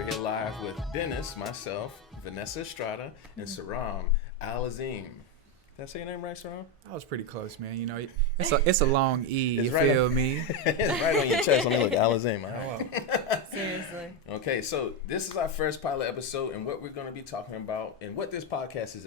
We're here live with Dennis, myself, Vanessa Estrada, and Sirrom Alizem. Did I say your name right, Sirrom? I was pretty close, man. You know, it's a long E. It's You right feel on, me? It's right on your chest. Let me look. Alizem. Seriously. Okay, so this is our first pilot episode, and what we're going to be talking about, and what this podcast is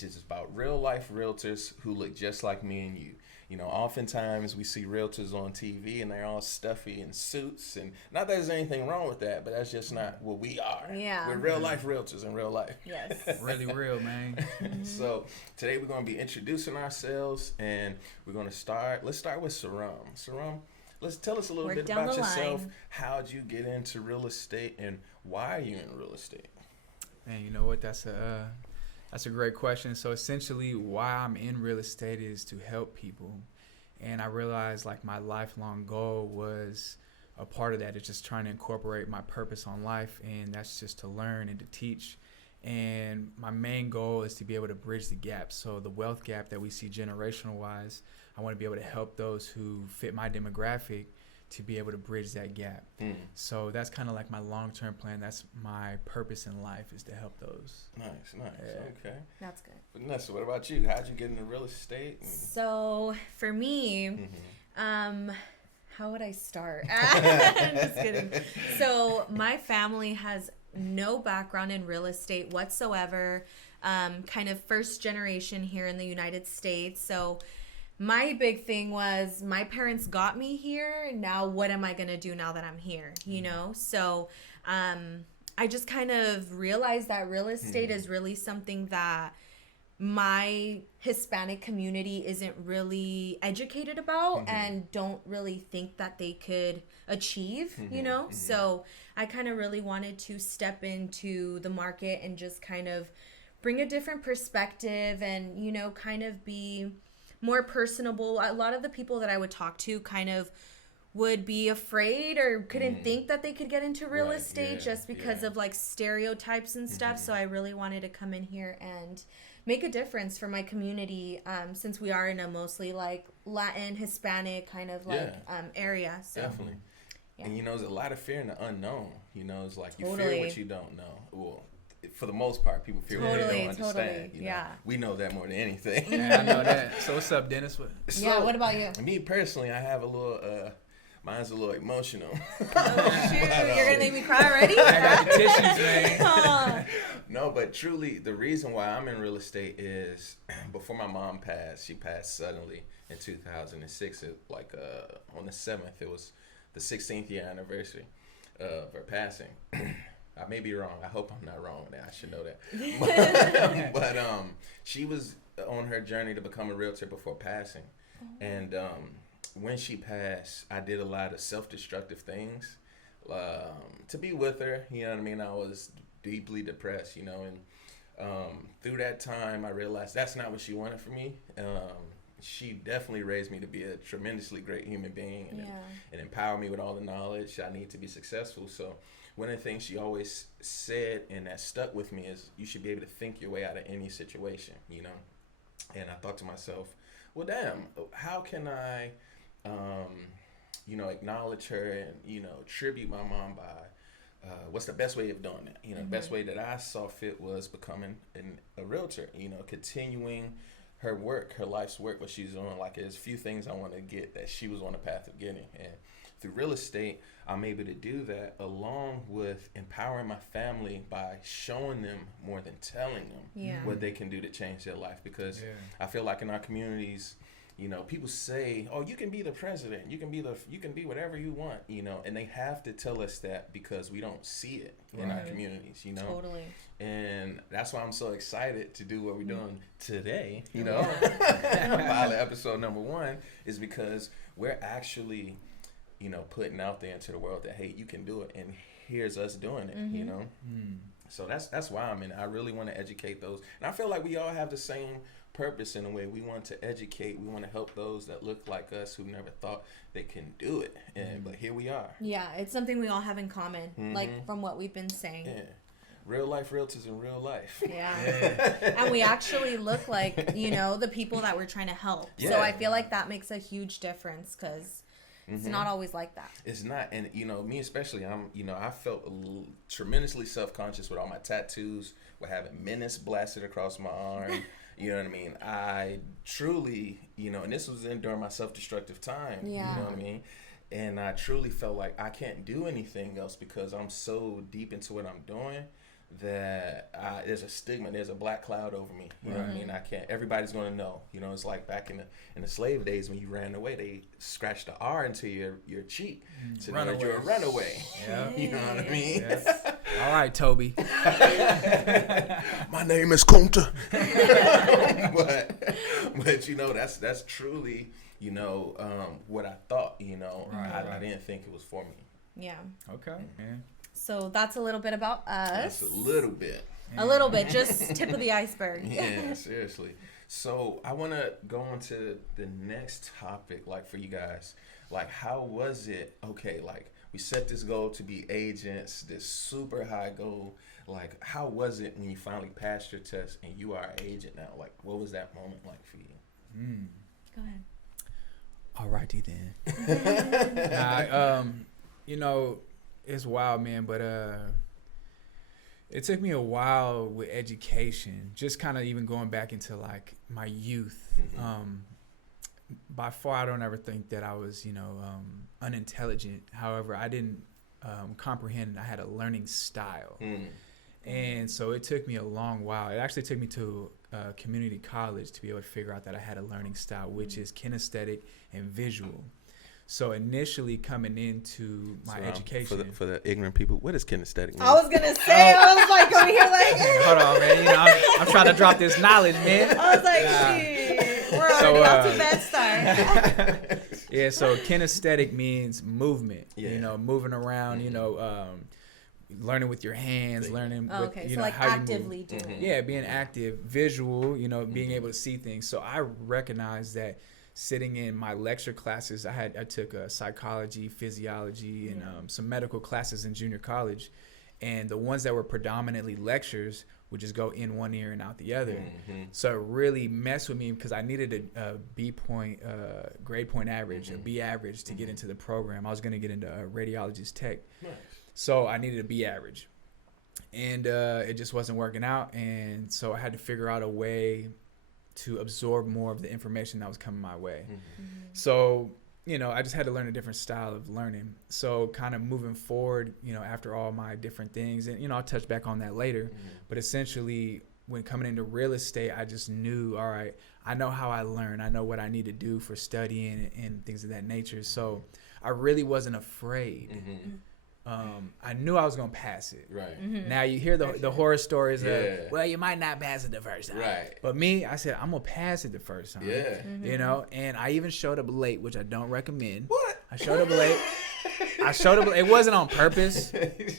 just about real life realtors who look just like me and you. You know, oftentimes we see realtors on TV and they're all stuffy in suits, and not that there's anything wrong with that, but that's just not what we are. Yeah. We're real life realtors in real life. Yes. Really real, man. So today we're going to be introducing ourselves, and we're going to let's start with Sirrom. Sirrom, tell us a little bit about yourself. How'd you get into real estate, and why are you in real estate? Man, you know what? That's a great question. So essentially, why I'm in real estate is to help people, and I realized like my lifelong goal was a part of that. It's just trying to incorporate my purpose on life, and that's just to learn and to teach. And my main goal is to be able to bridge the gap. So the wealth gap that we see generational wise, I want to be able to help those who fit my demographic to be able to bridge that gap. So that's kind of like my long-term plan. That's my purpose in life, is to help those. Nice. Yeah. Okay. That's good. Vanessa, what about you? How'd you get into real estate? So for me, how would I start? I'm just kidding. So my family has no background in real estate whatsoever. Kind of first generation here in the United States. So my big thing was my parents got me here. Now what am I going to do now that I'm here? You know? So I just kind of realized that real estate is really something that my Hispanic community isn't really educated about and don't really think that they could achieve, you know? So I kind of really wanted to step into the market and just kind of bring a different perspective and, you know, kind of be more personable. A lot of the people that I would talk to kind of would be afraid or couldn't think that they could get into real estate just because of like stereotypes and stuff. So I really wanted to come in here and make a difference for my community, since we are in a mostly like Latin, Hispanic kind of like area. So Definitely. Yeah. And you know, there's a lot of fear in the unknown. You know, it's like you Totally. fear what you don't know. Well, for the most part, people fear what they don't understand. You know? Yeah. We know that more than anything. Yeah, I know that. So what's up, Dennis? Yeah, what about you? Me personally, I have a little, mine's a little emotional. Oh, shoot. You're going to make me cry already? I got the tissues, man. No, but truly, the reason why I'm in real estate is before my mom passed, she passed suddenly in 2006. On the 7th, it was the 16th year anniversary of her passing. I may be wrong. I hope I'm not wrong with that. I should know that. But she was on her journey to become a realtor before passing. And when she passed, I did a lot of self-destructive things to be with her. You know what I mean? I was deeply depressed, you know. And through that time, I realized that's not what she wanted for me. She definitely raised me to be a tremendously great human being and empower me with all the knowledge I need to be successful. So one of the things she always said, and that stuck with me, is you should be able to think your way out of any situation, you know? And I thought to myself, well, damn, how can I, acknowledge her and, you know, tribute my mom by, what's the best way of doing that? You know, the best way that I saw fit was becoming a realtor, you know, continuing her work, her life's work, what she's doing. Like, there's a few things I want to get that she was on the path of getting. And through real estate, I'm able to do that along with empowering my family by showing them more than telling them what they can do to change their life. Because I feel like in our communities, you know, people say, oh, you can be the president, you can be whatever you want, you know, and they have to tell us that because we don't see it in our communities, you know. Totally. And that's why I'm so excited to do what we're doing today, you know. Pilot episode number 1 is because we're actually, you know, putting out there into the world that, hey, you can do it, and here's us doing it, you know. So that's why I'm in it. I really want to educate those, and I feel like we all have the same purpose in a way. We want to educate, we want to help those that look like us who never thought they can do it, and but here we are. Yeah, it's something we all have in common, like from what we've been saying. Real life realtors in real life. Yeah. And we actually look like, you know, the people that we're trying to help. So I feel like that makes a huge difference because It's not always like that. It's not. And, me especially, I felt tremendously self-conscious with all my tattoos, with having menace blasted across my arm. You know what I mean? I truly, and this was during my self-destructive time. Yeah. You know what I mean? And I truly felt like I can't do anything else because I'm so deep into what I'm doing that there's a stigma, there's a black cloud over me. You know what I mean? I can't. Everybody's going to know. It's like back in the slave days when you ran away, they scratched the R into your cheek to know that you're a runaway. Yeah. You know what I mean? Yes. All right, Toby. My name is Kunta. but that's truly what I thought. I didn't think it was for me. Yeah. Okay. Yeah. So that's a little bit about us. That's a little bit. A little bit, just tip of the iceberg. Yeah, seriously. So I want to go on to the next topic, like for you guys. Like, how was it? Okay, like we set this goal to be agents, this super high goal. Like, how was it when you finally passed your test and you are an agent now? Like, what was that moment like for you? Go ahead. All righty then. It's wild, man, but it took me a while with education, just kind of even going back into like my youth. By far, I don't ever think that I was, unintelligent. However, I didn't comprehend I had a learning style. And so it took me a long while. It actually took me to community college to be able to figure out that I had a learning style, which is kinesthetic and visual. So initially coming into my education. For the ignorant people, what is kinesthetic mean? I was going to say, I was like over here like. Hold on, man. I'm trying to drop this knowledge, man. I was like, shit. We're already off to a bad start. Yeah, so kinesthetic means movement. Yeah. Moving around, learning with your hands, learning with, so like how actively you move. doing it. Yeah, being active, visual, being able to see things. So I recognize that sitting in my lecture classes, I took psychology, physiology, and some medical classes in junior college. And the ones that were predominantly lectures would just go in one ear and out the other. So it really messed with me because I needed a B point, grade point average, a B average to get into the program. I was going to get into radiologist tech. Nice. So I needed a B average. And it just wasn't working out. And so I had to figure out a way to absorb more of the information that was coming my way. So, I just had to learn a different style of learning. So kind of moving forward, after all my different things, and, I'll touch back on that later, but essentially when coming into real estate, I just knew, all right, I know how I learn. I know what I need to do for studying and things of that nature. So I really wasn't afraid. I knew I was going to pass it. Right. Now you hear the horror stories of, well, you might not pass it the first time. Right. But me, I said, I'm going to pass it the first time. Yeah. And I even showed up late, which I don't recommend. What? I showed up late. It wasn't on purpose. They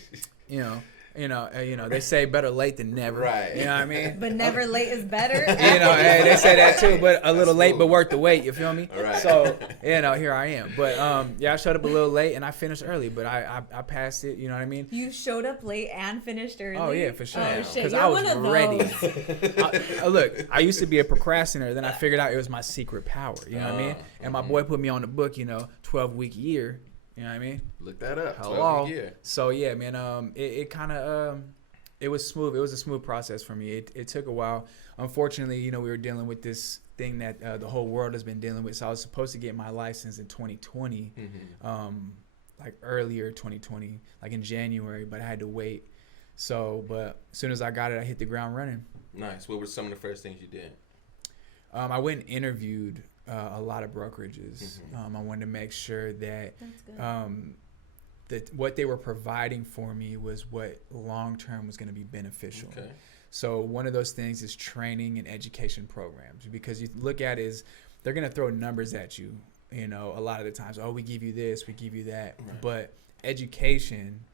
say better late than never. Right. You know what I mean? But never late is better. They say that too, but a little late, but worth the wait. You feel me? Right. So, here I am. But, I showed up a little late and I finished early, but I passed it. You know what I mean? You showed up late and finished early? Oh, yeah, for sure. Oh, shit. Because You're I was one of ready. those. Look, I used to be a procrastinator. Then I figured out it was my secret power. You know what I mean? And my boy put me on the book, 12-week year. You know what I mean? Look that up. Hello. 12 year. So yeah, man. It kind of it was smooth. It was a smooth process for me. It took a while. Unfortunately, we were dealing with this thing that the whole world has been dealing with. So I was supposed to get my license in 2020, like earlier 2020, like in January, but I had to wait. So, but as soon as I got it, I hit the ground running. Nice. What were some of the first things you did? I went and interviewed a lot of brokerages. I wanted to make sure that that what they were providing for me was what long term was going to be beneficial. Okay. So one of those things is training and education programs, because you look at it as they're going to throw numbers at you. A lot of the times, we give you this, we give you that, right. But education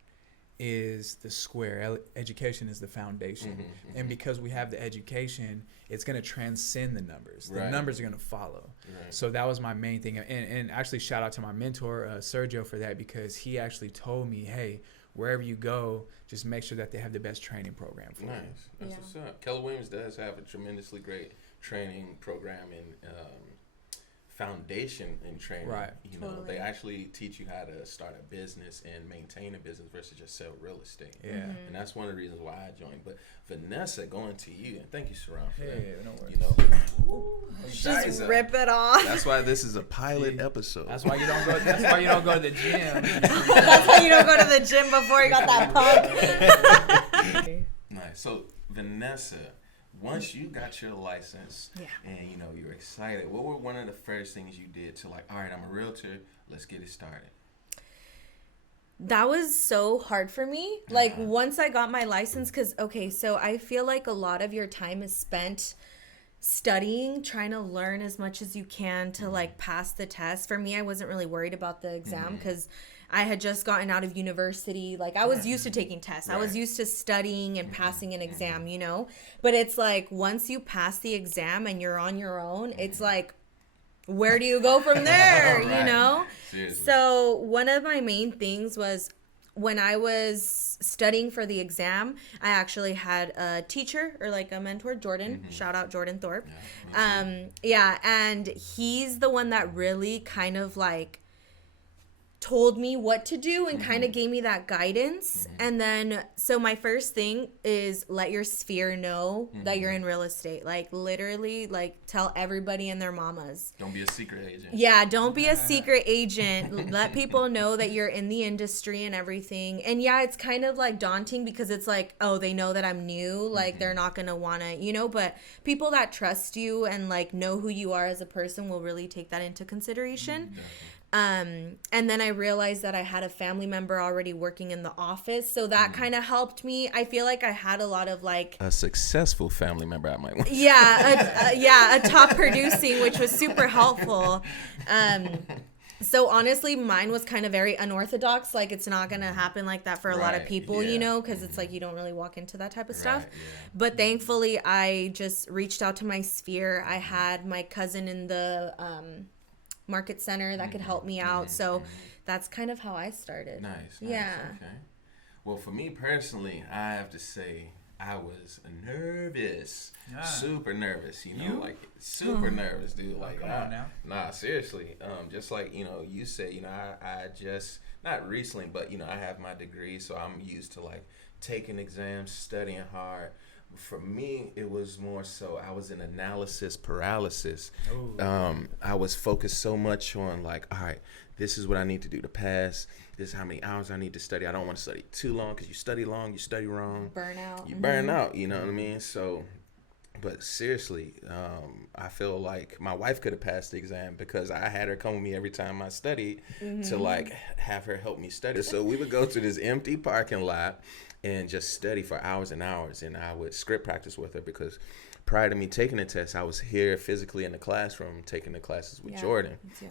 is the square. Education is the foundation. And because we have the education, it's going to transcend the numbers. The right. numbers are going to follow. Right. So that was my main thing. And actually shout out to my mentor, Sergio, for that, because he actually told me, hey, wherever you go, just make sure that they have the best training program for you. Nice. That's what's up. Keller Williams does have a tremendously great training program in foundation in training. Right. You know, Totally. they actually teach you how to start a business and maintain a business versus just sell real estate. Yeah. Mm-hmm. And that's one of the reasons why I joined. But Vanessa, going to you, and thank you, Sirrom, for that. No worries. You know, Just Shiza. rip it off. That's why this is a pilot See, episode. That's why you don't go. That's why you don't go to the gym. That's why you don't go to the gym before you got that pump. Nice. So Vanessa, once you got your license, Yeah. and you know you're excited, what were one of the first things you did to like, all right, I'm a realtor, let's get it started? That was so hard for me. Like once I got my license, because okay, so I feel like a lot of your time is spent studying, trying to learn as much as you can to like pass the test. For me, I wasn't really worried about the exam because I had just gotten out of university. Like I was used to taking tests. I was Right. used to studying and passing an exam, you know? But it's like once you pass the exam and you're on your own, it's like, where do you go from there, you Right. know? Seriously. So one of my main things was when I was studying for the exam, I actually had a teacher or like a mentor, Jordan. Shout out Jordan Thorpe. Yeah, me too. Yeah, and he's the one that really kind of like told me what to do and kind of gave me that guidance. And then so my first thing is let your sphere know that you're in real estate. Like literally like tell everybody and their mamas. Don't be a secret agent. Yeah, don't be a secret agent. Let people know that you're in the industry and everything. And yeah, it's kind of like daunting because it's like, oh, they know that I'm new. Like they're not going to want to, you know, but people that trust you and like know who you are as a person will really take that into consideration. And then I realized that I had a family member already working in the office. So that kind of helped me. I feel like I had a lot of like, A successful family member, I might want. a top producing, which was super helpful. So honestly, mine was kind of very unorthodox. Like it's not going to happen like that for a lot of Right, people, yeah. you know, because it's like you don't really walk into that type of stuff. Right, yeah. But thankfully, I just reached out to my sphere. I had my cousin in the market center that could help me out. So that's kind of how I started. Nice. Yeah. Okay. Well, for me personally, I have to say I was nervous, super nervous. You know, You? like super nervous, dude. Like, come on now. nah, seriously. Just like you said, I just not recently, but I have my degree, so I'm used to like taking exams, studying hard. For me, it was more so I was in analysis paralysis. I was focused so much on like, all right, this is what I need to do to pass. This is how many hours I need to study. I don't want to study too long because you study long, you study wrong. Burnout. You burn out, you know what I mean? So, but seriously, I feel like my wife could have passed the exam because I had her come with me every time I studied to like have her help me study. So we would go to this empty parking lot and just study for hours and hours. And I would script practice with her because prior to me taking the test, I was here physically in the classroom taking the classes with Jordan. Me too.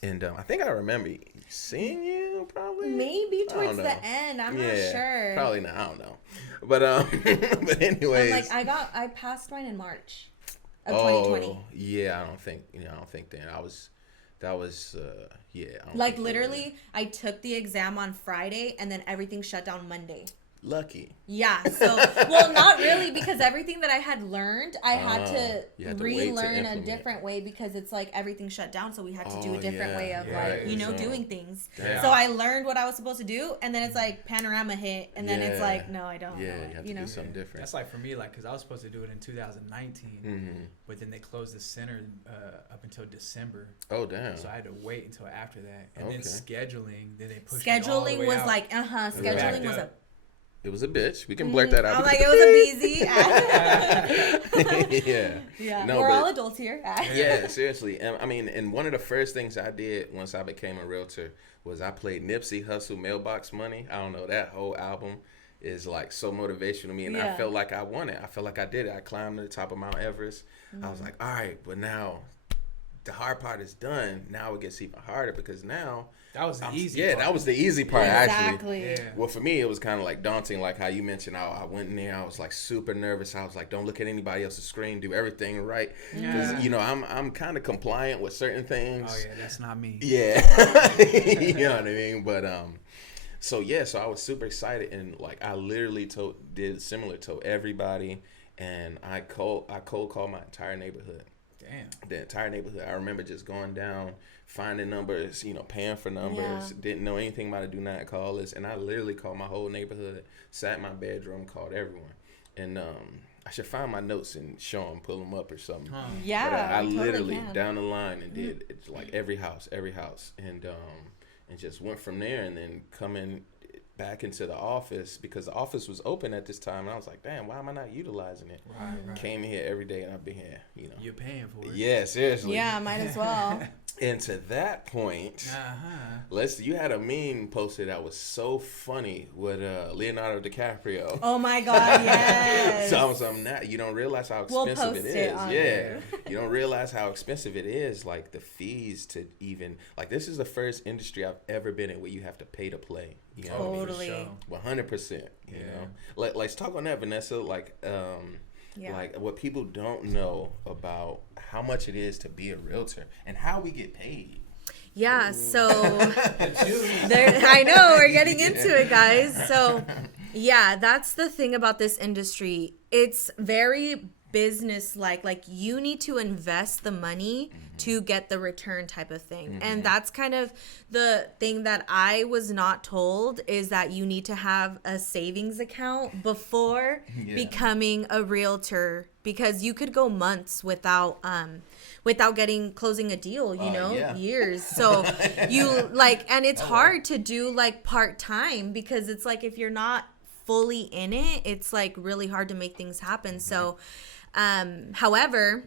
And I think I remember seeing you probably. Maybe I towards don't the know. end. I'm not sure. Probably not. I don't know. But but anyways. I'm like I passed mine in March of 2020. Yeah, I don't think then that was I don't Like think literally, I took the exam on Friday and then everything shut down Monday. lucky. Yeah. So, well, not really because everything that I had learned, I had you to had to wait to relearn a implement. different way because it's like everything shut down. So we had to do a different way of right. like, So- doing things. Damn. So I learned what I was supposed to do and then it's like panorama hit and then it's Yeah. like, no, I don't. Yeah, know, you have to do something different. That's like for me, like, because I was supposed to do it in 2019, but then they closed the center up until December. Oh damn. So I had to wait until after that. And then Okay. scheduling, then they pushed it all the Scheduling way was out. like, scheduling Backed was a up. It was a bitch. We can blurt that out. I'm like, it was a busy. Yeah. Yeah, No, we're but- all adults here. Yeah, seriously. And I mean, and one of the first things I did once I became a realtor was I played Nipsey Hussle Mailbox Money. I don't know, that whole album is like so motivational to me, and I Yeah. felt like I won it. I felt like I did it. I climbed to the top of Mount Everest. I was like, all right, but now the hard part is done. Now it gets even harder because now That was the easy yeah, part. that was the easy part actually. Exactly. Yeah. Well, for me, it was kind of like daunting, like how you mentioned. I went in there, I was like super nervous. I was like, don't look at anybody else's screen, do everything right, because Yeah. I'm kind of compliant with certain things. Oh, yeah, that's not me. Yeah, you know what I mean. But so I was super excited, and like I literally told everybody, and I cold called my entire neighborhood. Damn. The entire neighborhood. I remember just going down, finding numbers, paying for numbers. Yeah. Didn't know anything about a do not call list, and I literally called my whole neighborhood. Sat in my bedroom, called everyone, and I should find my notes and show them, pull them up or something. Huh. Yeah, But I you totally literally can. down the line and did it's like every house, and just went from there, and then coming back into the office because the office was open at this time, and I was like, damn, why am I not utilizing it? Right. Came in here every day, and I've been here, You're paying for it. Yeah, seriously. Yeah, might as well. And to that point, you had a meme posted that was so funny with Leonardo DiCaprio. Oh my God, yes. Something that you don't realize how expensive post it it is. on Yeah, there. you don't realize how expensive it is. Like the fees to even this is the first industry I've ever been in where you have to pay to play. You know what I mean? Totally. 100%. You know, let's talk on that, Vanessa. Like what people don't know about how much it is to be a realtor and how we get paid. Yeah, so I know we're getting into it, guys. So yeah, that's the thing about this industry. It's very business like you need to invest the money to get the return type of thing. And that's kind of the thing that I was not told, is that you need to have a savings account before becoming a realtor, because you could go months without closing a deal, years. So you and it's hard to do part-time, because it's like if you're not fully in it, it's like really hard to make things happen. So however,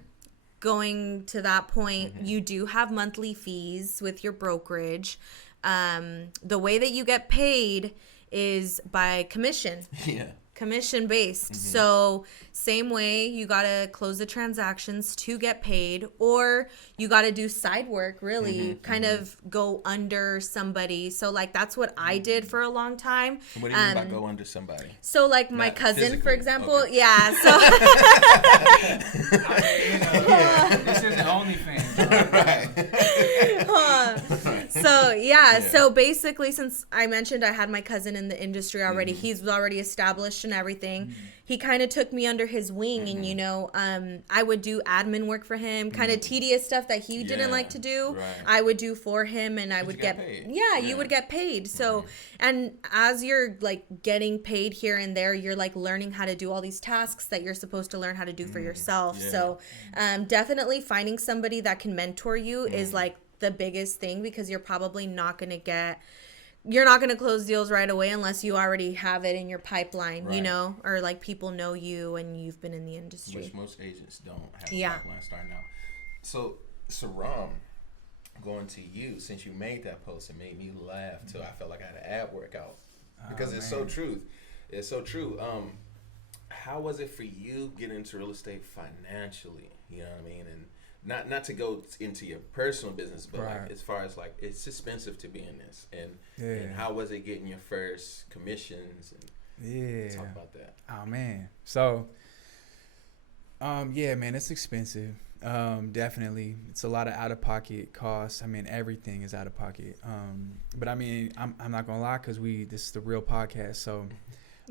going to that point, you do have monthly fees with your brokerage. The way that you get paid is by commission. Commission based. So same way, you got to close the transactions to get paid, or you got to do side work, really kind of go under somebody. So that's what I did for a long time. What do you mean by go under somebody? So my cousin, physically. for example, Okay. yeah. So This isn't OnlyFans. Right. So basically, since I mentioned I had my cousin in the industry already, he's already established and everything. He kind of took me under his wing, and I would do admin work for him, kind of tedious stuff that he didn't like to do. Right. I would do for him, and I would get paid. you would get paid. So, and as you're getting paid here and there, you're learning how to do all these tasks that you're supposed to learn how to do for yourself. Yeah. So, definitely finding somebody that can mentor you is the biggest thing, because you're probably not going to close deals right away unless you already have it in your pipeline, or people know you and you've been in the industry. Which most agents don't have a pipeline starting out. So, Sirrom, going to you, since you made that post, it made me laugh till I felt like I had an ad workout, because it's so true. It's so true. How was it for you getting into real estate financially? You know what I mean? And not to go into your personal business, but as far as it's expensive to be in this, and how was it getting your first commissions? And talk about that. Oh man, so man, it's expensive. Definitely, it's a lot of out of pocket costs. I mean, everything is out of pocket. But I mean, I'm not gonna lie, because this is the real podcast, so.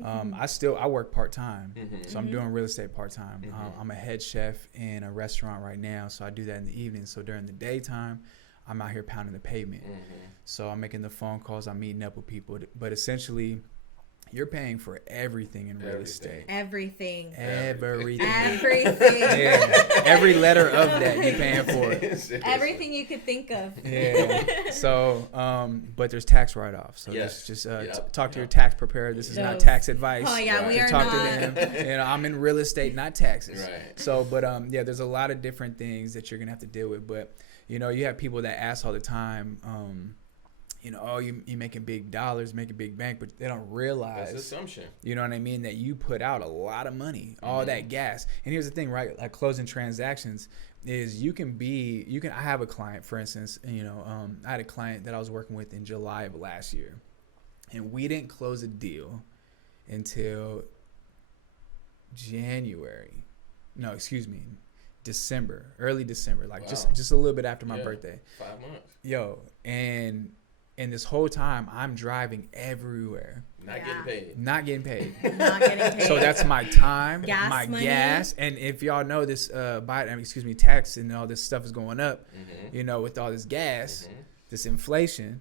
I work part-time, so I'm doing real estate part-time. I'm a head chef in a restaurant right now, so I do that in the evening. So during the daytime, I'm out here pounding the pavement. So I'm making the phone calls, I'm meeting up with people, but essentially you're paying for everything in real estate. Everything. Yeah. Every letter of that you're paying for it. Everything you could think of. Yeah. So, but there's tax write-offs. So just talk to your tax preparer. This is not tax advice. Oh yeah, we are talk not. to them. I'm in real estate, not taxes. Right. So, but there's a lot of different things that you're gonna have to deal with. But you have people that ask all the time. You're making big dollars, making big bank, but they don't realize. That's assumption. You know what I mean? That you put out a lot of money, all that gas. And here's the thing, right? Like closing transactions is I have a client, for instance, I had a client that I was working with in July of last year, and we didn't close a deal until December, early December, just a little bit after my birthday. 5 months. Yo, and And this whole time, I'm driving everywhere. Not getting paid. Not getting paid. Not getting paid. So that's my time, Gas my money. gas. And if y'all know this, tax and all this stuff is going up, with all this gas, this inflation.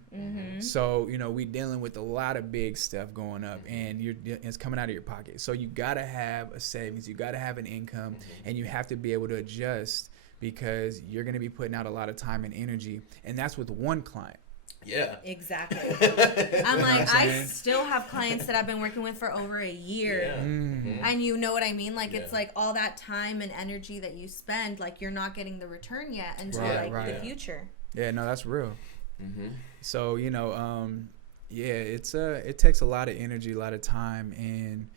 So, we dealing with a lot of big stuff going up, and it's coming out of your pocket. So you got to have a savings. You got to have an income, and you have to be able to adjust, because you're going to be putting out a lot of time and energy. And that's with one client. Yeah. Exactly. I'm like, I still have clients that I've been working with for over a year. Yeah. And you know what I mean? Like, it's like all that time and energy that you spend, like, you're not getting the return yet until the future. Yeah, no, that's real. So, it takes a lot of energy, a lot of time, and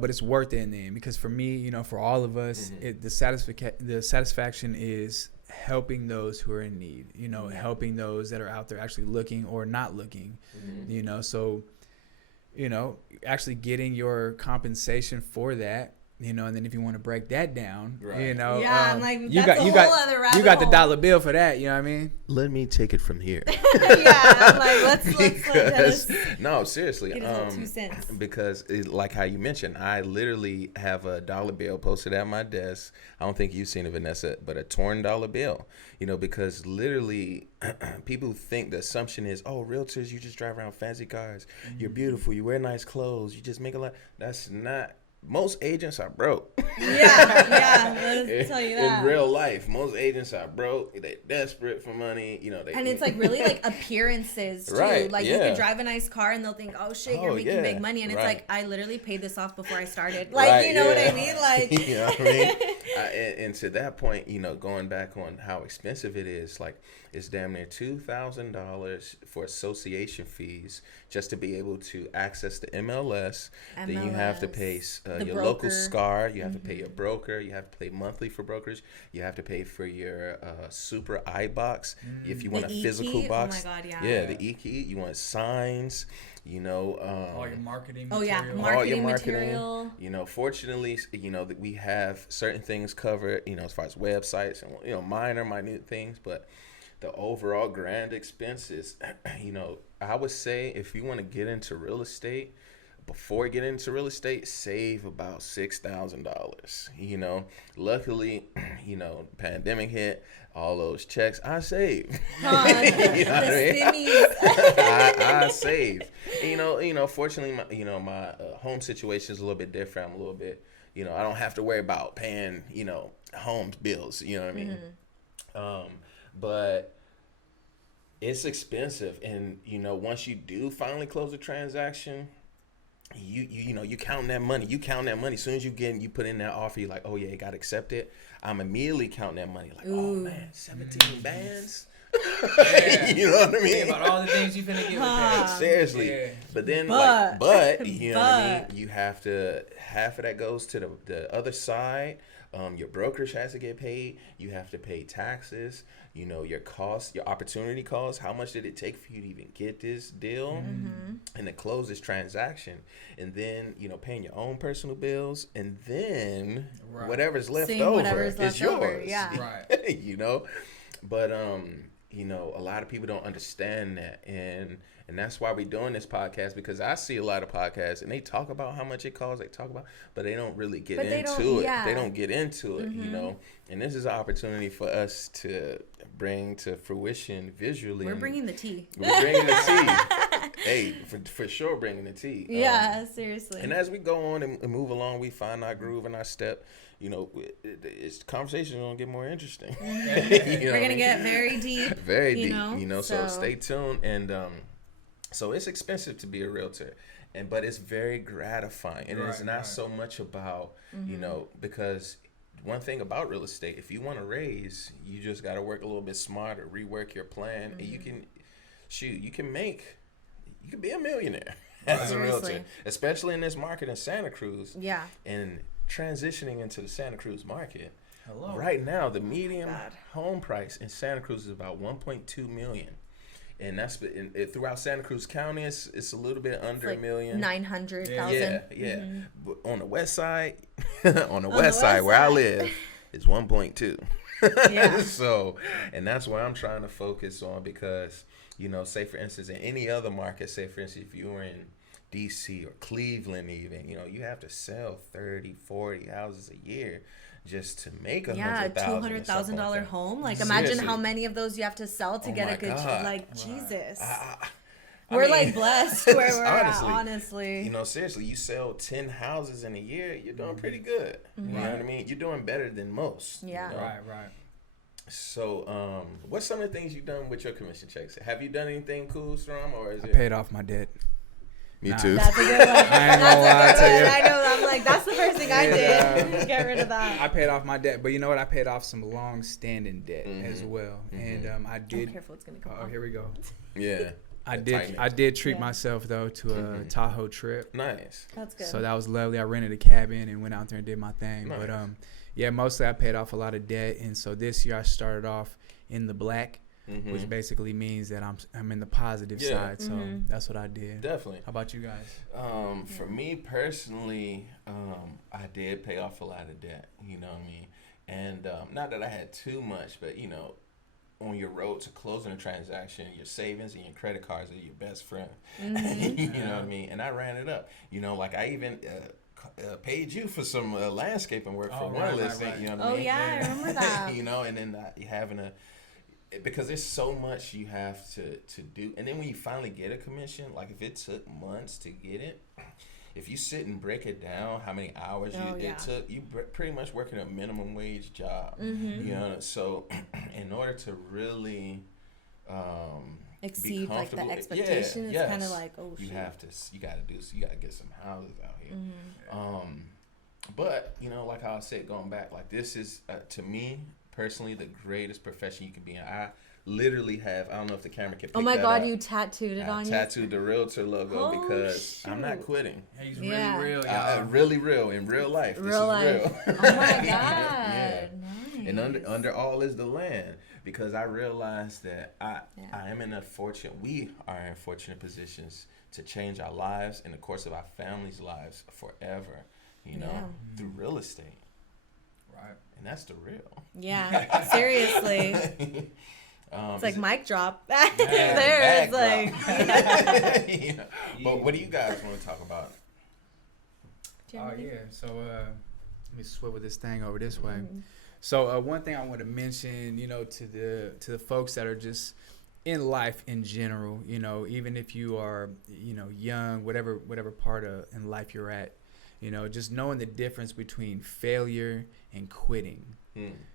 but it's worth it in the end, because for me, for all of us, the satisfaction is helping those who are in need, helping those that are out there actually looking or not looking, so, actually getting your compensation for that, and then if you want to break that down, I'm like, you that's got, a whole other rabbit you got the hole. dollar bill for that, you know what I mean? Let me take it from here. I'm like, let's let us No, seriously. get his little 2 cents. Because like how you mentioned, I literally have a dollar bill posted at my desk. I don't think you've seen it, Vanessa, but a torn dollar bill. Because literally people think the assumption is, oh, realtors, you just drive around fancy cars. You're beautiful. You wear nice clothes. You just make a lot. That's not. Most agents are broke. Let's tell you that. In real life, most agents are broke. They're desperate for money. And it's like really like appearances too. Right, like you can drive a nice car and they'll think, oh shit, you're making big money. And it's like, I literally paid this off before I started. Like, you know what I mean? Like, you know what I mean? And to that point, going back on how expensive it is, like it's damn near $2,000 for association fees just to be able to access the MLS. Then you have to pay your broker. Local SCAR. You have to pay your broker. You have to pay monthly for brokers. You have to pay for your super iBox if you want a physical box. Oh my God, yeah, the e-key. You want signs. All your marketing material. Oh yeah, marketing material. Fortunately, that we have certain things covered, as far as websites and, minute things, but the overall grand expenses, I would say if you want to get into real estate, before you get into real estate, save about $6,000. Luckily, pandemic hit, all those checks I saved. I saved. Fortunately, my home situation is a little bit different. I'm a little bit, I don't have to worry about paying, home bills. You know what I mean? But it's expensive, and once you do finally close the transaction, you counting that money. As soon as you put in that offer, you're like, oh yeah, it got accepted. I'm immediately counting that money. Like, oh man, 17 bands. You know what I mean? Think about all the things you're finna get with that. Seriously. Yeah. But then, you know what I mean? You have to, half of that goes to the other side. Your brokerage has to get paid. You have to pay taxes. Your costs, your opportunity costs. How much did it take for you to even get this deal and to close this transaction? And then, paying your own personal bills. And then whatever's left over is yours. Yeah. Right. But, a lot of people don't understand that. And that's why we're doing this podcast, because I see a lot of podcasts and they talk about how much it costs. But they don't really get into it. Yeah. They don't get into it, And this is an opportunity for us to bring to fruition visually. We're bringing the tea. We're bringing the tea. Hey, for sure, bringing the tea. Yeah, seriously. And as we go on and move along, we find our groove and our step. It's conversations are gonna get more interesting. We're gonna get very deep. Very deep. So stay tuned. And so it's expensive to be a realtor, but it's very gratifying. And it's not so much about because one thing about real estate, if you want to raise, you just got to work a little bit smarter, rework your plan, and you can be a millionaire as a realtor, especially in this market in Santa Cruz. Yeah. And transitioning into the Santa Cruz market. Right now, the median home price in Santa Cruz is about $1.2 million. And that's throughout Santa Cruz County, it's a little bit under $1 million. 900,000. Yeah. But on the west side, where I live, it's 1.2. Yeah. So, and that's what I'm trying to focus on, because You know, say for instance, in any other market, say for instance, if you were in DC or Cleveland even, you know, you have to sell 30, 40 houses a year just to make $200,000 home. Like, Seriously. imagine how many of those you have to sell to get a good, God. like, Right. Jesus. I We're mean, like blessed where we're honestly, at, honestly. You know, seriously, you sell 10 houses in a year, you're doing pretty good. You know what I mean? You're doing better than most. Yeah. You know? Right. So, what's some of the things you've done with your commission checks? Have you done anything cool, Sirrom, or is I it? paid off my debt. Me Nah. too. That's a good one. I ain't gonna lie That's a to good you. one. I know. I'm like, that's the first thing I did. Get rid of that. I paid off my debt, but you know what? I paid off some long-standing debt as well, and I Be did. careful, it's gonna come Oh, off. here we go. Yeah. I Tightness. did treat Yeah. myself though to a Tahoe trip. Nice. That's good. So that was lovely. I rented a cabin and went out there and did my thing. Nice. But yeah, mostly I paid off a lot of debt, and so this year I started off in the black, which basically means that I'm in the positive side. So that's what I did. Definitely. How about you guys? For me personally, I did pay off a lot of debt. You know what I mean? And not that I had too much, but you know, on your road to closing a transaction, your savings and your credit cards are your best friend. You know what I mean? And I ran it up. You know, like I even paid you for some landscaping work for one listing. right. You know what I mean? Oh yeah, I remember that. You know, and then having because there's so much you have to do. And then when you finally get a commission, like if it took months to get it, if you sit and break it down, how many hours it took, you pretty much working a minimum wage job. You know, so in order to really Exceed like the expectation, it's kind of like, oh shit. you got to get some houses out here. But you know, like how I said, going back, like this is to me personally the greatest profession you can be in. I literally have, I don't know if the camera can pick Oh my that God, up. you tattooed it on you? Tattooed the Realtor logo Oh, because I'm not shoot. quitting. He's Yeah. really real, y'all. Really real in real life. This Real is life. real. Oh my God. Yeah. Nice. And under all is the land, because I realized that I am in a fortunate, we are in fortunate positions to change our lives and the course of our families' lives forever, you know, through real estate. Right. And that's the real. Yeah, seriously. It's like mic drop. There, it's like. Yeah. But what do you guys want to talk about? Oh yeah. So let me swivel this thing over this way. So one thing I want to mention, you know, to the folks that are just in life in general, you know, even if you are, you know, young, whatever part of in life you're at, you know, just knowing the difference between failure and quitting.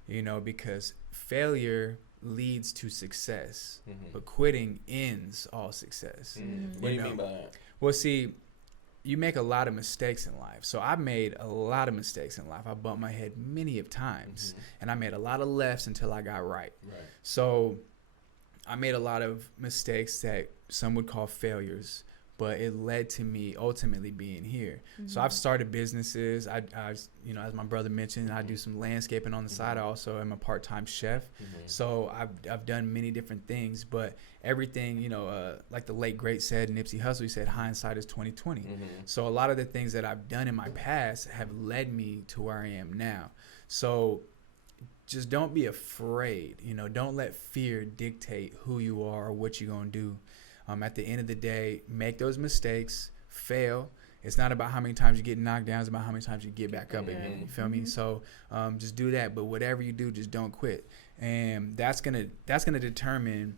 You know, because failure leads to success, but quitting ends all success. What do you mean by that? Well, see, you make a lot of mistakes in life. So I made a lot of mistakes in life. I bumped my head many of times, and I made a lot of lefts until I got right. So I made a lot of mistakes that some would call failures, but it led to me ultimately being here. So I've started businesses. I you know, as my brother mentioned, I do some landscaping on the side. I also am a part-time chef. So I've done many different things, but everything, you know, like the late great said, Nipsey Hussle, he said, hindsight is 20/20. So a lot of the things that I've done in my past have led me to where I am now. So just don't be afraid, you know, don't let fear dictate who you are or what you're going to do. At the end of the day, make those mistakes, fail. It's not about how many times you get knocked down. It's about how many times you get back up again. You feel me? So just do that. But whatever you do, just don't quit. And that's gonna determine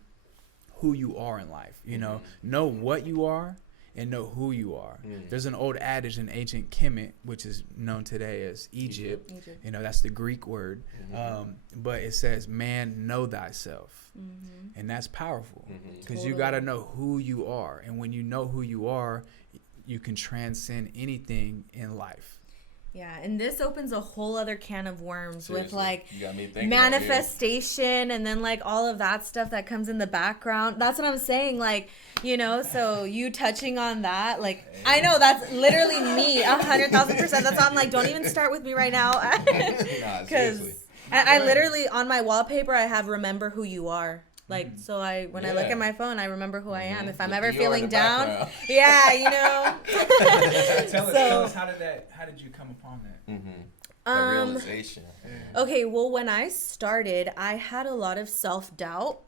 who you are in life. You know what you are and know who you are. There's an old adage in ancient Kemet, which is known today as Egypt. You know, that's the Greek word. But it says, man, know thyself. And that's powerful because you got to know who you are. And when you know who you are, you can transcend anything in life. Yeah, and this opens a whole other can of worms. Seriously. With like you got me thinking manifestation and then like all of that stuff that comes in the background. That's what I'm saying. Like, you know, so you touching on that, like, I know that's literally me 100,000%. That's why I'm like, don't even start with me right now. Because I literally on my wallpaper, I have remember who you are. Like, so when I look at my phone, I remember who I am. If I'm ever feeling down, you know. Tell us how did you come upon that? The realization. Okay, well, when I started, I had a lot of self-doubt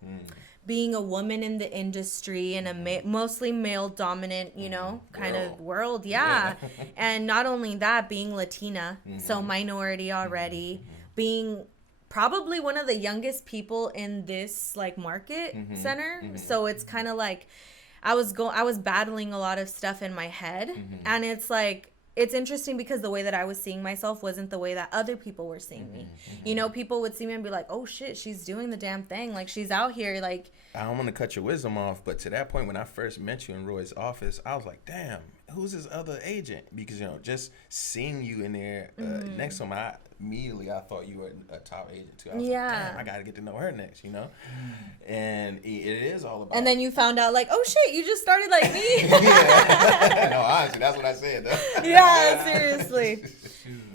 being a woman in the industry in a mostly male dominant, you know, kind of world. Yeah. And not only that, being Latina, so minority already, being probably one of the youngest people in this like market center. So it's kind of like I was battling a lot of stuff in my head, and it's like, it's interesting because the way that I was seeing myself wasn't the way that other people were seeing me. You know, people would see me and be like, oh shit, she's doing the damn thing. Like, she's out here. Like, I don't want to cut your wisdom off, but to that point, when I first met you in Roy's office, I was like, damn, who's this other agent? Because, you know, just seeing you in there next to him, immediately I thought you were a top agent too. I was like, damn, I got to get to know her next, you know? And it is all about. And then you found out, like, oh shit, you just started like me. No, honestly, that's what I said, though. Yeah, seriously.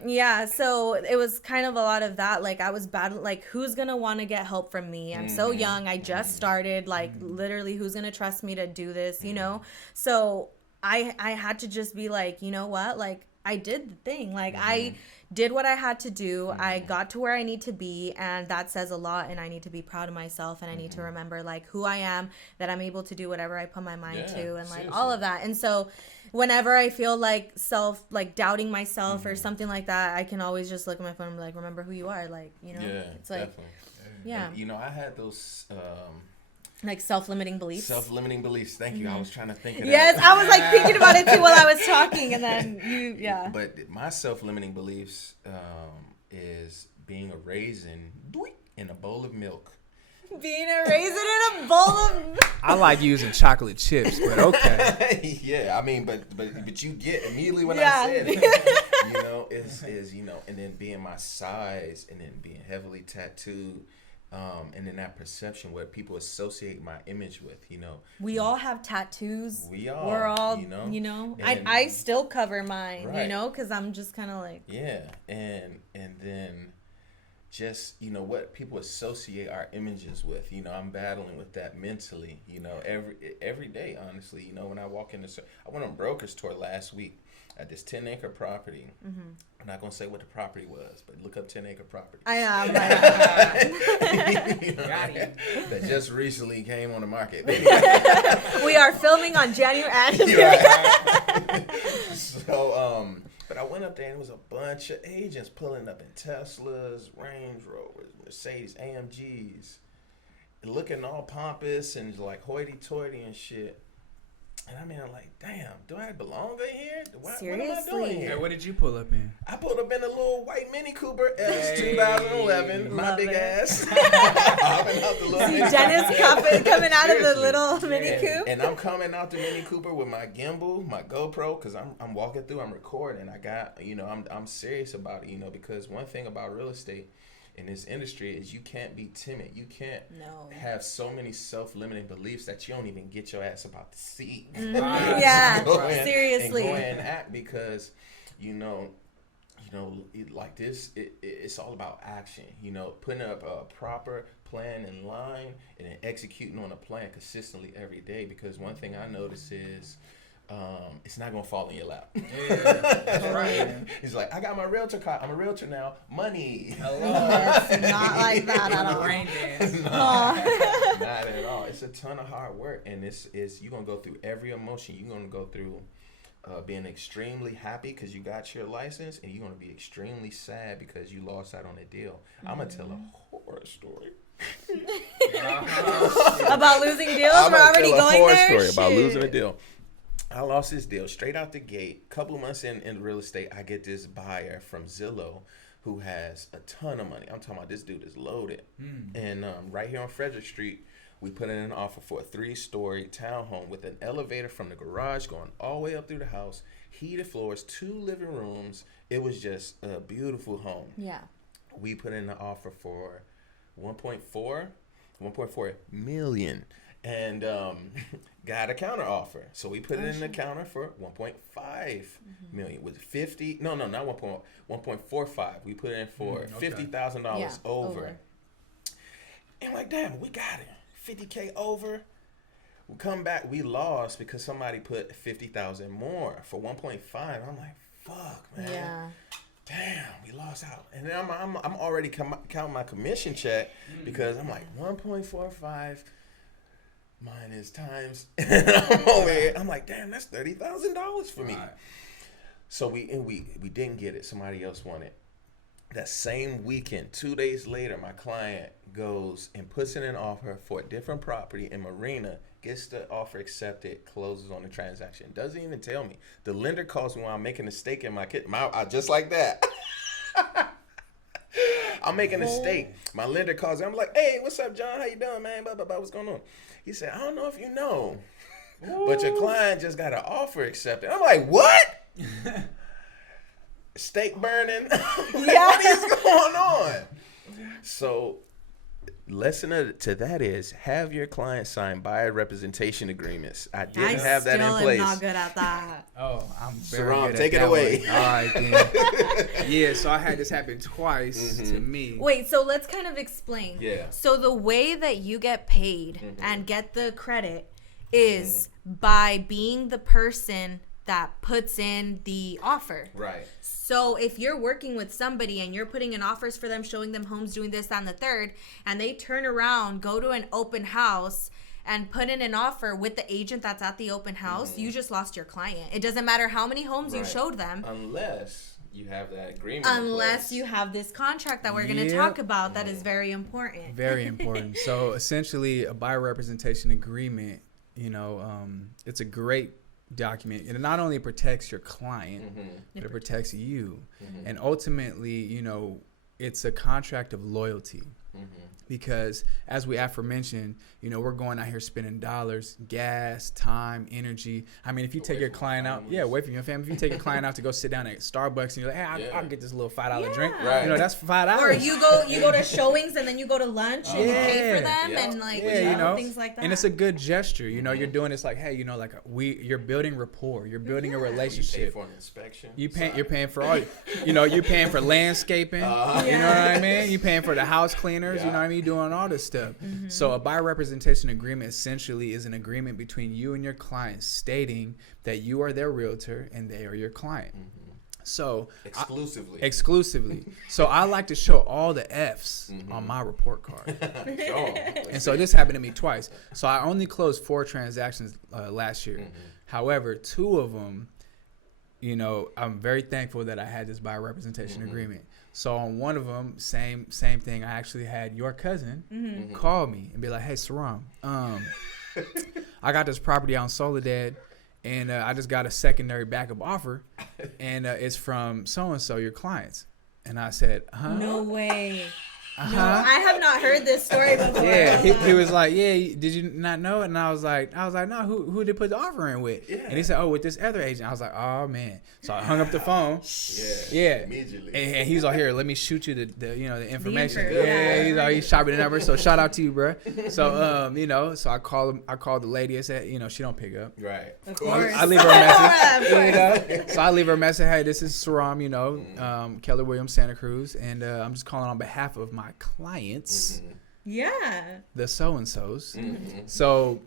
Yeah, so it was kind of a lot of that. Like, I was battling, like, who's going to want to get help from me? I'm so young. I just started. Like, literally, who's going to trust me to do this, you know? So I had to just be like, you know what? Like, I did the thing. Like, I did what I had to do. I got to where I need to be, and that says a lot, and I need to be proud of myself, and I need to remember, like, who I am, that I'm able to do whatever I put my mind to, and, like, all of that. And so whenever I feel like doubting myself or something like that, I can always just look at my phone and be like, remember who you are. Like, you know, it's like, definitely. Yeah. And, you know, I had those... like self-limiting beliefs. Self-limiting beliefs. Thank you. I was trying to think of that. Yes, I was like thinking about it too while I was talking, and then But my self-limiting beliefs is being a raisin in a bowl of milk. Being a raisin in a bowl of. I like using chocolate chips, but okay. Yeah, I mean, but you get immediately when I said it. You know, is you know, and then being my size, and then being heavily tattooed. And then that perception where people associate my image with, you know. We all have tattoos. We're all, you know. I still cover mine, you know, because I'm just kind of like. Yeah, and then just, you know, what people associate our images with, you know, I'm battling with that mentally, you know, every day, honestly. You know, when I walk in I went on broker's tour last week at this 10-acre property. I'm not going to say what the property was, but look up 10-acre property. I am. That just recently came on the market. We are filming on January. So, but I went up there and it was a bunch of agents pulling up in Teslas, Range Rovers, Mercedes, AMGs, looking all pompous and like hoity-toity and shit. And I mean, I'm like, damn, do I belong in here? What am I doing here? Hey, what did you pull up in? I pulled up in a little white Mini Cooper S 2011, my big ass. See Dennis coming out of the little Mini Coupe. And I'm coming out the Mini Cooper with my gimbal, my GoPro, because I'm walking through, I'm recording. I got, you know, I'm serious about it, you know, because one thing about real estate in this industry is you can't be timid. You can't have so many self-limiting beliefs that you don't even get your ass about the seat. Yeah, seriously. And go and act because, you know, like this, it's all about action. You know, putting up a proper plan in line and then executing on a plan consistently every day. Because one thing I notice is, it's not gonna fall in your lap. Yeah, that's right. He's like, I got my realtor card. I'm a realtor now. Money. It's not like that at all. Rain dance. Not at all. It's a ton of hard work, and you're gonna go through every emotion. You're gonna go through being extremely happy because you got your license, and you're gonna be extremely sad because you lost out on a deal. I'm gonna tell a horror story. About losing deals? We're already going there? Story about losing a deal. I lost this deal straight out the gate. Couple of months in real estate, I get this buyer from Zillow who has a ton of money. I'm talking about this dude is loaded. And right here on Frederick Street, we put in an offer for a 3-story townhome with an elevator from the garage going all the way up through the house, heated floors, 2 living rooms. It was just a beautiful home. Yeah. We put in an offer for 1.4 million. And got a counter offer. So we put it in the counter for 1.5 million with 50. No, not 1.45. We put it in for $50,000 over. And like, damn, we got it. 50K over. We come back, we lost because somebody put 50,000 more for 1.5. I'm like, fuck, man. Yeah. Damn, we lost out. And then I'm already counting my commission check because I'm like 1.45 mine is times. And I'm over here. I'm like, damn, that's $30,000 for me. Right. So we didn't get it. Somebody else won it. That same weekend, 2 days later, my client goes and puts in an offer for a different property in Marina, gets the offer accepted, closes on the transaction. Doesn't even tell me. The lender calls me while I'm making a steak in my kitchen. Just like that. I'm making a steak. My lender calls me. I'm like, hey, what's up, John? How you doing, man? Blah, blah, blah. What's going on? He said, I don't know if you know, but your client just got an offer accepted. I'm like, what? Steak burning. What is going on? So, lesson to that is have your client sign buyer representation agreements. I didn't have that in place. I'm not good at that. Oh, I'm very Sirrom, good take at it that away. one. All right, then. Yeah, so I had this happen twice to me. Wait, so let's kind of explain. Yeah. So the way that you get paid and get the credit is by being the person that puts in the offer. Right. So if you're working with somebody and you're putting in offers for them, showing them homes, doing this, that, and the third, and they turn around, go to an open house and put in an offer with the agent that's at the open house, you just lost your client. It doesn't matter how many homes you showed them. Unless you have that agreement. Unless you have this contract that we're going to talk about that is very important. Very important. So essentially, a buyer representation agreement, it's a great document, and it not only protects your client, but it protects you. And ultimately, it's a contract of loyalty. Because as we aforementioned, we're going out here spending dollars, gas, time, energy. I mean, if you take your client out, away from your family. If you take your client out to go sit down at Starbucks and you're like, hey, I'll get this little $5 drink. Right. That's $5. Or you go to showings and then you go to lunch and you pay for them and things like that. And it's a good gesture. You're doing this like, hey, you're building rapport. You're building a relationship. You pay for an inspection. You're paying for all. You're paying for landscaping. You know what I mean? You're paying for the house cleaners. You know what I mean? You're doing all this stuff. So a buyer representation agreement essentially is an agreement between you and your client stating that you are their realtor and they are your client. So exclusively. So I like to show all the F's on my report card. And so this happened to me twice. So I only closed 4 transactions last year. However, 2 of them, I'm very thankful that I had this buyer representation agreement. So on one of them, same thing. I actually had your cousin call me and be like, "Hey, Sirrom, I got this property out in Soledad, and I just got a secondary backup offer, and it's from so and so, your clients." And I said, "Huh? No way." No, I have not heard this story before. Yeah, he was like, yeah, did you not know it? And I was like, no, who did put the offer in with? Yeah. And he said, with this other agent. I was like, oh man. So I hung up the phone. Yeah. Immediately. And he's like, here, let me shoot you the information. He shot me the number. So shout out to you, bro. So so I called the lady. I said, she don't pick up. Right. Of course. I leave her a message. So I leave her a message. Hey, this is Sirrom, Keller Williams, Santa Cruz, and I'm just calling on behalf of my clients, the so-and-sos. So,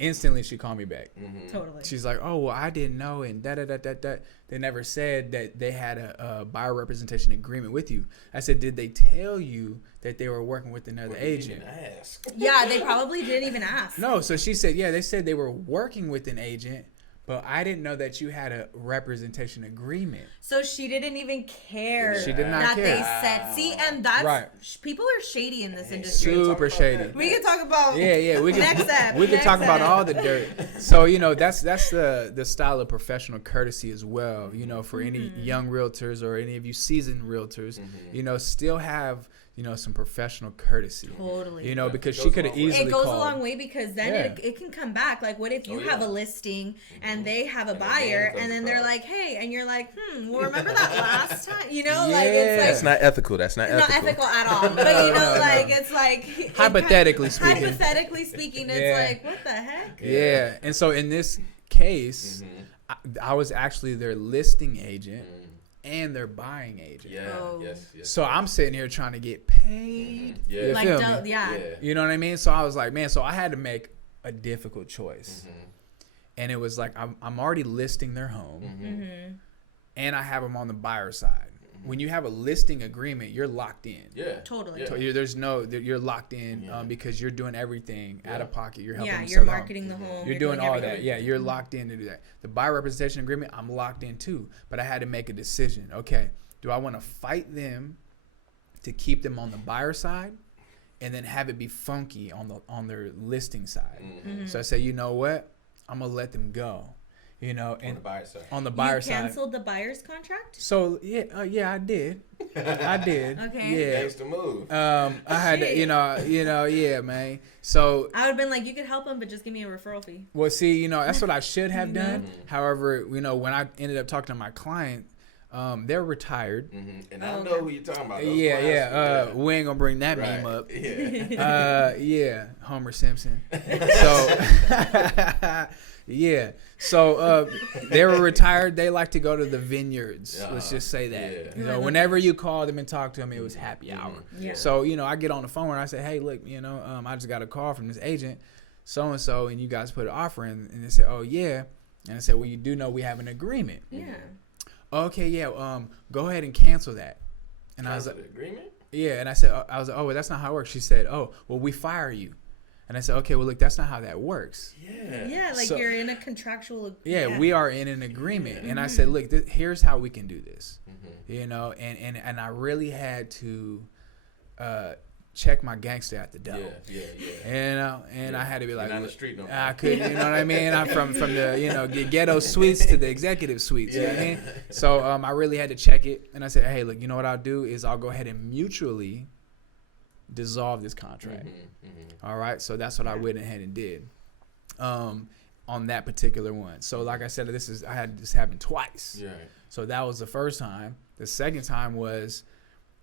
instantly she called me back. Totally. She's like, oh, well, I didn't know, and da-da-da-da-da. They never said that they had a buyer representation agreement with you. I said, did they tell you that they were working with another agent? Yeah, they probably didn't even ask. No, so she said, they said they were working with an agent, but I didn't know that you had a representation agreement. So she didn't even care. She did not that care. They said, see, and that's right. People are shady in this industry. Super shady. We can talk about we can talk about all the dirt. So that's the style of professional courtesy as well. For any young realtors or any of you seasoned realtors, still have some professional courtesy. Totally. Because she could have easily called. It goes called. a long way because then it can come back. Like, what if you have a listing and they have a buyer and then they're like, hey, and you're like, well, remember that last time? Like, it's like. That's not ethical. That's not ethical. Not ethical at all. But, it's like. Hypothetically speaking. It's like, what the heck? Yeah. And so in this case, I was actually their listing agent. And their buying agent. Yes. So I'm sitting here trying to get paid. Yeah. Like, You know what I mean? So I was like, man, so I had to make a difficult choice. And it was like, I'm already listing their home. And I have them on the buyer side. When you have a listing agreement, you're locked in. Yeah. Totally. Yeah. So you're locked in because you're doing everything out of pocket. You're helping them you're sell marketing the home. You're doing all everything. that. Yeah, you're locked in to do that. The buyer representation agreement, I'm locked in too. But I had to make a decision. Okay, do I want to fight them to keep them on the buyer side, and then have it be funky on their listing side? So I said, you know what? I'm gonna let them go. And On the buyer side. On the buyer You canceled the buyer's contract? So yeah, I did. I did. Okay. Yeah. Gangsta move. I had to, yeah, man. So I would have been like, you could help them, but just give me a referral fee. well, see, that's what I should have done. However, when I ended up talking to my client, they're retired. And I know who you're talking about. Those Yeah. clients, We ain't gonna bring that right. meme up. Yeah. Homer Simpson. So yeah. So they were retired. They like to go to the vineyards. Let's just say that. Yeah. Whenever you call them and talk to them, it was happy hour. Yeah. So I get on the phone and I say, hey, look, I just got a call from this agent, so and so, and you guys put an offer in, and they said, oh yeah, and I said, well, you do know we have an agreement. Yeah. Okay, yeah. Go ahead and cancel that. And I was like, agreement? yeah, and I said, I was like, oh, well, that's not how it works. She said, oh, well, we fire you. And I said, okay, well, look, that's not how that works. Yeah. Yeah, like So- you're in a contractual. Yeah, we are in an agreement. And I said, look, here's how we can do this. And I really had to check my gangster at the door. Yeah. And I had to be like, You're not on the look, street no more. I couldn't, you know what I mean? I'm from the ghetto suites to the executive suites. You know what I mean? So I really had to check it. And I said, hey, look, you know what I'll do is I'll go ahead and mutually dissolve this contract. All right, so that's what I went ahead and did on that particular one. So like I said, I had this happen twice. Yeah. So that was the first time. The second time was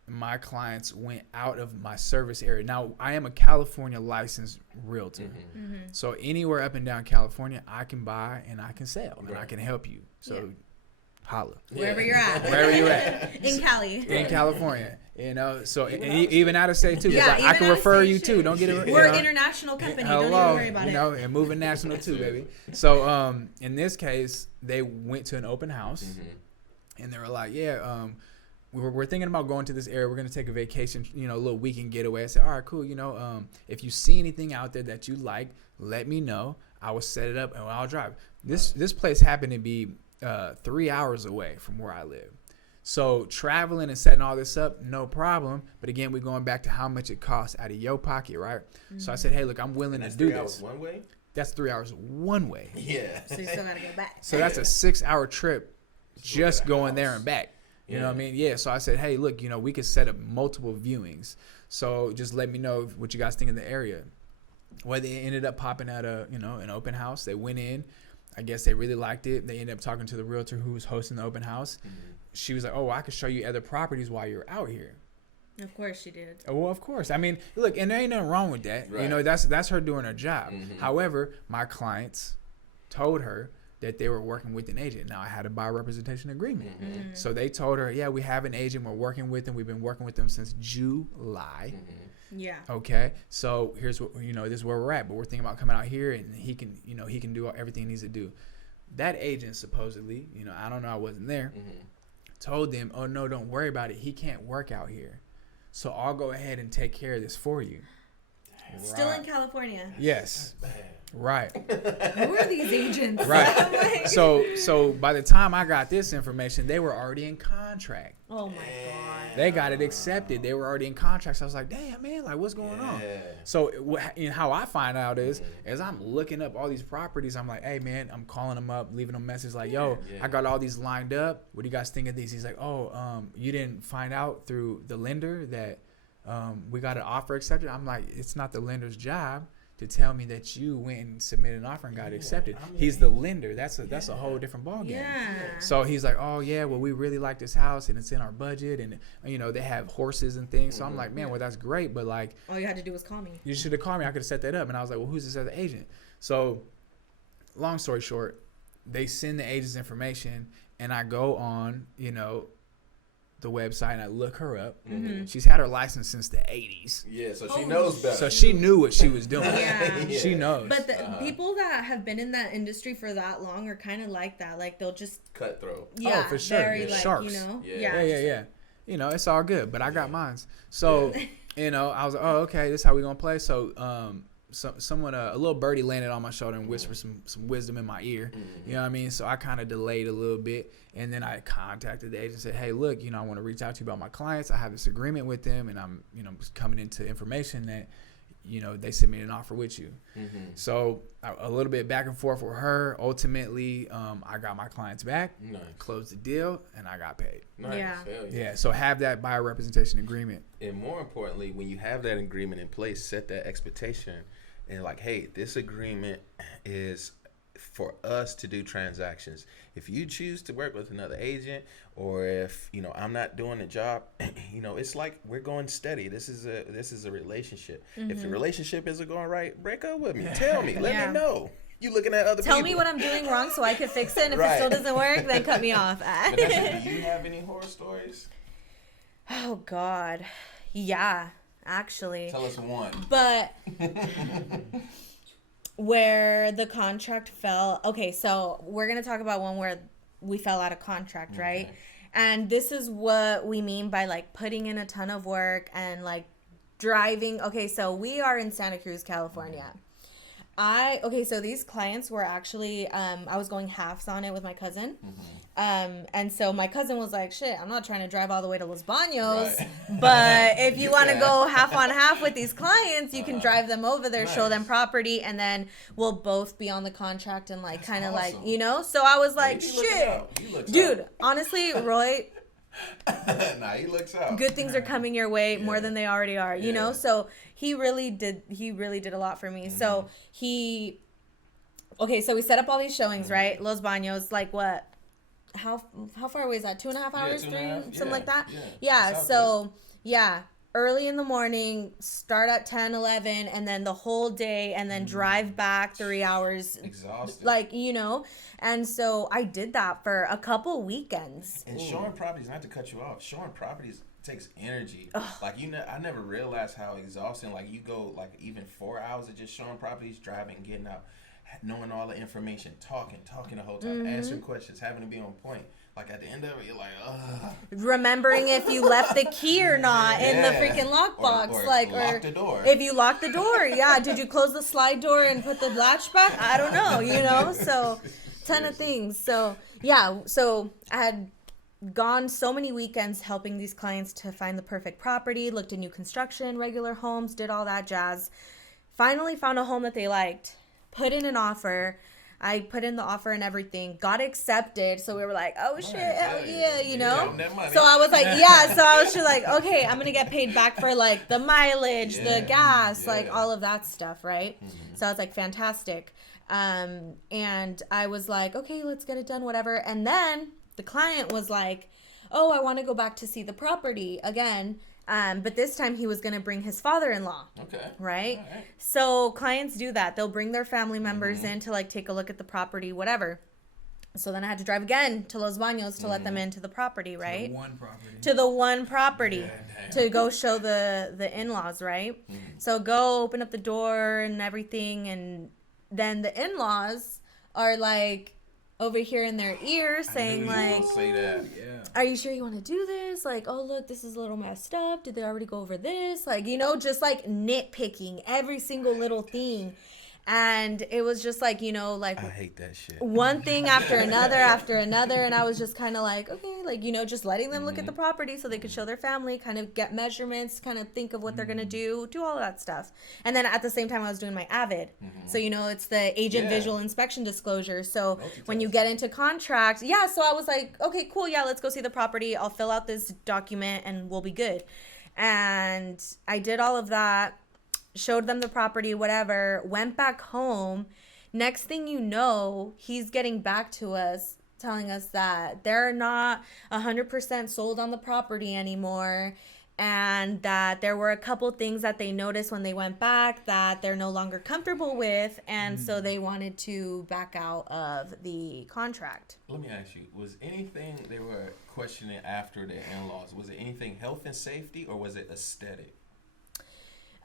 my clients went out of my service area. Now, I am a California licensed realtor. So anywhere up and down California, I can buy and I can sell and I can help you. So holla. Wherever you're at. Wherever you're at. In Cali. In California. So even out of state too. 'Cause Yeah, I even can out of refer state you too. too. Don't get it. We're an international company. Don't even worry about it. And moving national too, baby. So in this case, they went to an open house, and they were like, yeah, we're thinking about going to this area. We're gonna take a vacation, a little weekend getaway. I said, all right, cool. If you see anything out there that you like, let me know. I will set it up and I'll drive. This place happened to be 3 hours away from where I live. So traveling and setting all this up, no problem. But again, we're going back to how much it costs out of your pocket, right? So I said, hey, look, I'm willing to do 3 hours this. one way? That's 3 hours one way. Yeah. So you still gotta go back. So that's a 6-hour trip just going there and back. You know what I mean? Yeah. So I said, hey, look, we could set up multiple viewings. So just let me know what you guys think of the area. Well, they ended up popping at an open house. They went in. I guess they really liked it. They ended up talking to the realtor who was hosting the open house. She was like, oh, I could show you other properties while you're out here. Of course she did. Oh, well, of course. I mean, look, and there ain't nothing wrong with that. Right. That's her doing her job. However, my clients told her that they were working with an agent. Now, I had a buyer representation agreement. So they told her, yeah, we have an agent. We're working with them. We've been working with them since July. Yeah. Okay. So here's what, this is where we're at. But we're thinking about coming out here, and he can do everything he needs to do. That agent supposedly, I don't know, I wasn't there, told them, oh, no, don't worry about it. He can't work out here. So I'll go ahead and take care of this for you. Still in California. Yes. Right. Who are these agents? Right. So by the time I got this information, they were already in contract. Oh my God. They got it accepted. They were already in contract. So I was like, damn, man, like what's going on? So how I find out is as I'm looking up all these properties, I'm like, hey, man, I'm calling them up, leaving them messages like, yo, I got all these lined up. What do you guys think of these? He's like, oh, you didn't find out through the lender that we got an offer accepted? I'm like, it's not the lender's job to tell me that you went and submitted an offer and got it accepted. He's the lender. That's a whole different ballgame. Yeah. So he's like, oh yeah, well we really like this house and it's in our budget and they have horses and things. So I'm like, man, well that's great, but like all you had to do was call me. You should have called me. I could have set that up. And I was like, well, who's this other agent? So long story short, they send the agent's information and I go on, the website and I look her up. She's had her license since the 80s. Yeah, so she knows better. So she knew what she was doing. Yeah. She knows. But the people that have been in that industry for that long are kind of like that. Like they'll just cutthroat. Yeah, for sure. Very Yeah. like, Sharks. Yeah. Yeah. you know, it's all good. But I got mines. So, you know, I was like, oh, okay, this is how we gonna play. So, someone, a little birdie landed on my shoulder and whispered some wisdom in my ear. You know what I mean? So I kind of delayed a little bit, and then I contacted the agent and said, hey, look, you know, I want to reach out to you about my clients. I have this agreement with them, and I'm, you know, coming into information that, you know, they submitted an offer with you. So a little bit back and forth with her. Ultimately, I got my clients back, closed the deal, and I got paid. Yeah. So have that buyer representation agreement. And more importantly, when you have that agreement in place, set that expectation. And like, hey, this agreement is for us to do transactions. If you choose to work with another agent, or if, you know, I'm not doing the job, you know, it's like we're going steady. This is a relationship. If the relationship isn't going right, break up with me. Tell me. Let me know. You looking at other people. Tell me what I'm doing wrong so I can fix it. And if it still doesn't work, then cut me off. Vanessa, do you have any horror stories? Oh, God. Yeah, actually. Tell us one. But where the contract fell. Okay, so we're going to talk about one where we fell out of contract, right? And this is what we mean by like putting in a ton of work and like driving. Okay, so we are in Santa Cruz, California. So these clients were actually, I was going halves on it with my cousin. And so my cousin was like, shit, I'm not trying to drive all the way to Los Baños, but if you want to go half on half with these clients, you can drive them over there, show them property, and then we'll both be on the contract and like kind of like, you know? So I was like, shit, dude, honestly, Roy, he looks out. Good things are coming your way more than they already are, you know? So he really did a lot for me. So so we set up all these showings, right? Los Baños, like what? How far away is that? 2.5 hours, 3, something like that? So early in the morning, start at 10, 11, and then the whole day, and then drive back 3 hours. Exhausted. Like, you know? And so I did that for a couple weekends. And showing properties, not to cut you off, showing properties takes energy. Like, I never realized how exhausting, like, you go, like, even 4 hours of just showing properties, driving, getting out, knowing all the information, talking the whole time, answering questions, having to be on point. Like, at the end of it, you're like, ugh. Remembering if you left the key or not in the freaking lockbox. Or lock the door. If you locked the door, did you close the slide door and put the latch back? I don't know, you know? So, ton of things. So, so I had gone so many weekends helping these clients to find the perfect property, looked at new construction, regular homes, did all that jazz. Finally found a home that they liked, put in an offer. I put in the offer and everything, got accepted. So we were like, oh shit, hell yeah, you know? So I was like, just like, okay, I'm going to get paid back for like the mileage, the gas, like all of that stuff, right? So I was like, fantastic. And I was like, okay, let's get it done, whatever. And then the client was like, oh, I want to go back to see the property again. But this time he was going to bring his father-in-law. Okay. Right? All right. So clients do that. They'll bring their family members in to like take a look at the property, whatever. So then I had to drive again to Los Baños to let them into the property, right? To the one property. To go show the in-laws, right? So go open up the door and everything, and then the in-laws are like over here in their ear saying like, are you sure you want to do this? Like, oh look, this is a little messed up. Did they already go over this? Like, you know, just like nitpicking every single little thing. And it was just like, you know, like I hate that shit. One thing after another, and I was just kind of like, okay, like, you know, just letting them look at the property so they could show their family, kind of get measurements, kind of think of what they're gonna do all of that stuff. And then at the same time, I was doing my AVID, so you know, it's the agent visual inspection disclosure. So when you get into contract, so I was like, okay, cool, let's go see the property. I'll fill out this document and we'll be good. And I did all of that. Showed them the property, whatever, went back home. Next thing you know, he's getting back to us, telling us that they're not 100% sold on the property anymore, and that there were a couple things that they noticed when they went back that they're no longer comfortable with, and so they wanted to back out of the contract. Let me ask you, was anything they were questioning after the in-laws, was it anything health and safety, or was it aesthetic?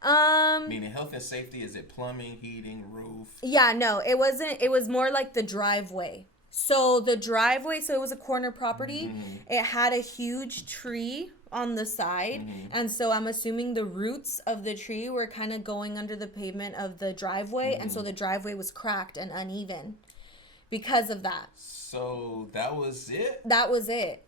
Meaning health and safety, is it plumbing, heating, roof? No, it wasn't. It was more like the driveway. So the driveway, so it was a corner property. It had a huge tree on the side. And so I'm assuming the roots of the tree were kind of going under the pavement of the driveway. And so the driveway was cracked and uneven because of that. So that was it? That was it.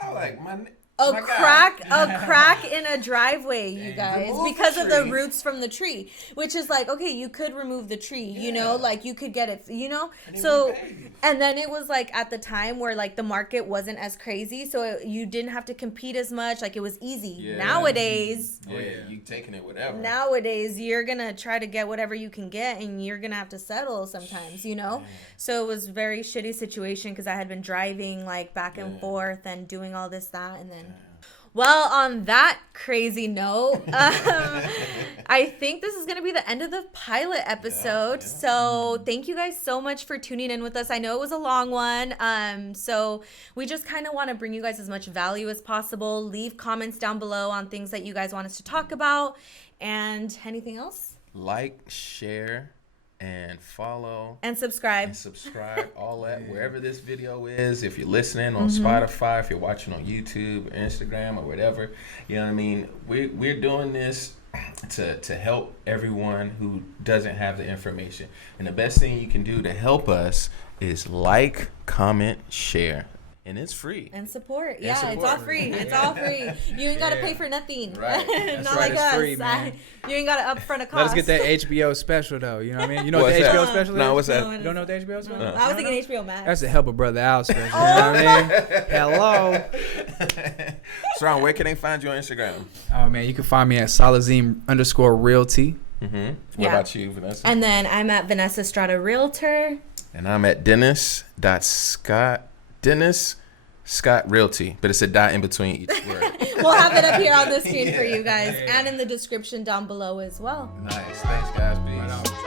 I like my A my crack God. in a driveway, you guys, because of the roots from the tree, which is like, okay, you could remove the tree, you know, like you could get it, you know, so, and then it was like at the time where like the market wasn't as crazy, so you didn't have to compete as much, like it was easy. Nowadays, you taking it whatever. Nowadays, you're gonna try to get whatever you can get, and you're gonna have to settle sometimes, you know. So it was a very shitty situation because I had been driving like back and forth and doing all this, that, and then. Well, on that crazy note, I think this is going to be the end of the pilot episode. So thank you guys so much for tuning in with us. I know it was a long one. So we just kind of want to bring you guys as much value as possible. Leave comments down below on things that you guys want us to talk about. And anything else? Like, share, and follow. And subscribe. All that, wherever this video is. If you're listening on Spotify, if you're watching on YouTube, or Instagram, or whatever, you know what I mean? We're doing this to help everyone who doesn't have the information. And the best thing you can do to help us is like, comment, share. And it's free. And support. It's all free. It's all free. You ain't got to pay for nothing. Right. Not right. like It's us. free, man. You ain't got to upfront a cost. Let us get that HBO special, though. You know what I mean? You know what the What's HBO that? special is? No, what's that? You don't know what the HBO special is? I was thinking HBO Max. That's the Help a Brother Out special. You know what I mean? Hello. Sirrom, where can they find you on Instagram? Oh, man. You can find me at Alizem_Realty. What about you, Vanessa? And then I'm at Vanessa Estrada Realtor. And I'm at dennis.scott. Scott Realty, but it's a dot in between each word. We'll have it up here on the screen for you guys and in the description down below as well. Nice. Thanks, guys. Peace. Right on.